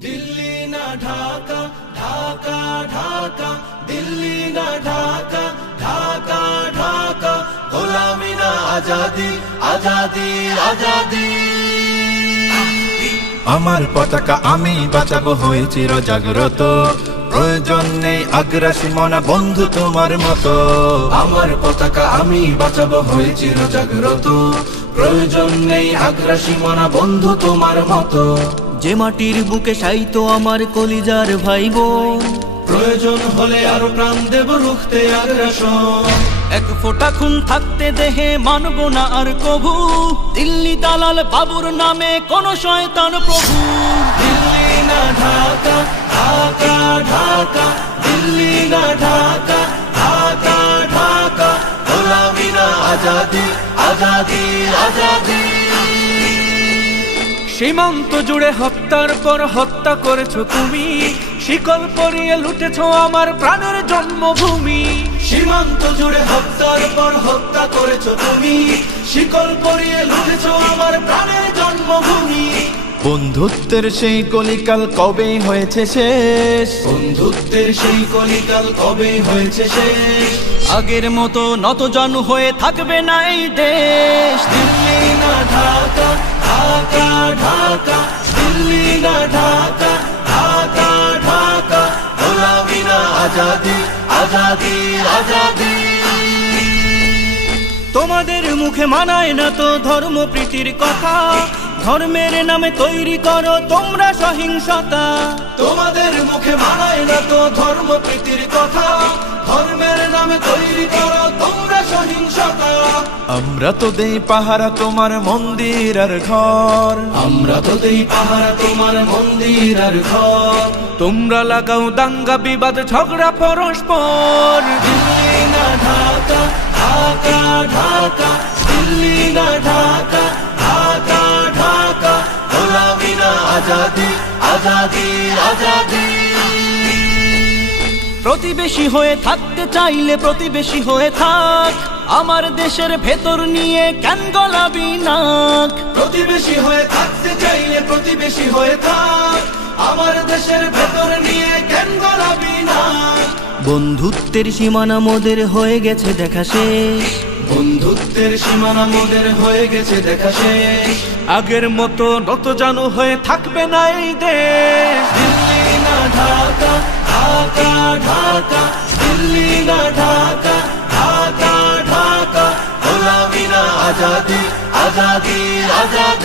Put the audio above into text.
दिल्ली ना ढाका ढाका ढाका दिल्ली ना ढाका ढाका ढाका গোলামি না আজাদি আজাদি আজাদি আমার পতাকা আমি বাঁচাবো হয়ে চির জাগ্রত প্রয়োজন নেই আগ্রাসী মনা বন্ধু তোমার মতো আমার পতাকা আমি বাঁচাবো হয়ে চির জাগ্রত প্রয়োজন নেই আগ্রাসী মনা বন্ধু তোমার মতো যে মাটির বুকে সাইতো আমার কলিজার ভাই বোন প্রয়োজন হলে আরো প্রাণ দেব রুখতে আগ্রাসন এক ফোঁটা খুন থাকতে দেহে মানব না আর কভু দিল্লি দালাল বাবুর নামে কোন শয়তান প্রভু দিল্লি না ঢাকা ঢাকা ঢাকা দিল্লি না ঢাকা ঢাকা ঢাকা গোলামি না আজাদি আজাদি আজাদি সীমান্ত জুড়ে হত্যার পর হত্যা করেছো তুমি শিকল পরিয়ে লুটেছো আমার প্রাণের জন্মভূমি সীমান্ত জুড়ে হত্যার পর হত্যা করেছো তুমি শিকল পরিয়ে লুটেছো আমার প্রাণের জন্মভূমি বন্ধুত্বের সেই কলিকাল কবে হয়েছে শেষ বন্ধুত্বের সেই কলিকাল কবে হয়েছে শেষ আগের মতো নতজানু হয়ে থাকবে না এই দেশ দিল্লি না ঢাকা ঢাকা ঢাকা দিল্লি না ঢাকা ঢাকা ঢাকা গোলামি না আজাদি আজাদি আজাদি তোমাদের মুখে মানায় না তো ধর্ম প্রীতির কথা ধর্মের নামে তৈরি করো তোমরা সহিংসতা তোমাদের মুখে মানায় না তো ধর্ম প্রীতির কথা ধর্মের নামে তৈরি করো তোমরা সহিংসতা আমরা তো দেই পাহারা তোমার মন্দির আর ঘর আমরা তো দেই পাহারা তোমার মন্দির আর ঘর তোমরা লাগাও দাঙ্গা বিবাদ ঝগড়া পরস্পর দিল্লি না ঢাকা ঢাকা ঢাকা দিল্লি না ঢাকা ঢাকা ঢাকা গোলামি না আজাদি আজাদি আজাদি প্রতিবেশী হয়ে থাকতে চাইলে প্রতিবেশী হয়ে থাক আমার দেশের ভেতর নিয়ে কেন গলাবি নাক প্রতিবেশী হয়ে থাকতে চাইলে প্রতিবেশী হয়ে থাক আমার দেশের ভেতর নিয়ে কেন গলাবি নাক বন্ধুত্বের সীমানা মোদের হয়ে গেছে দেখা শেষ বন্ধুত্বের সীমানা মোদের হয়ে গেছে দেখা শেষ আগের মতো নতজানু হয়ে থাকবে না এই দেশ দিল্লি না ঢাকা ঢাকা ঢাকা দিল্লি না ঢাকা ঢাকা ঢাকা গোলামি না আজাদি আজাদি আজাদি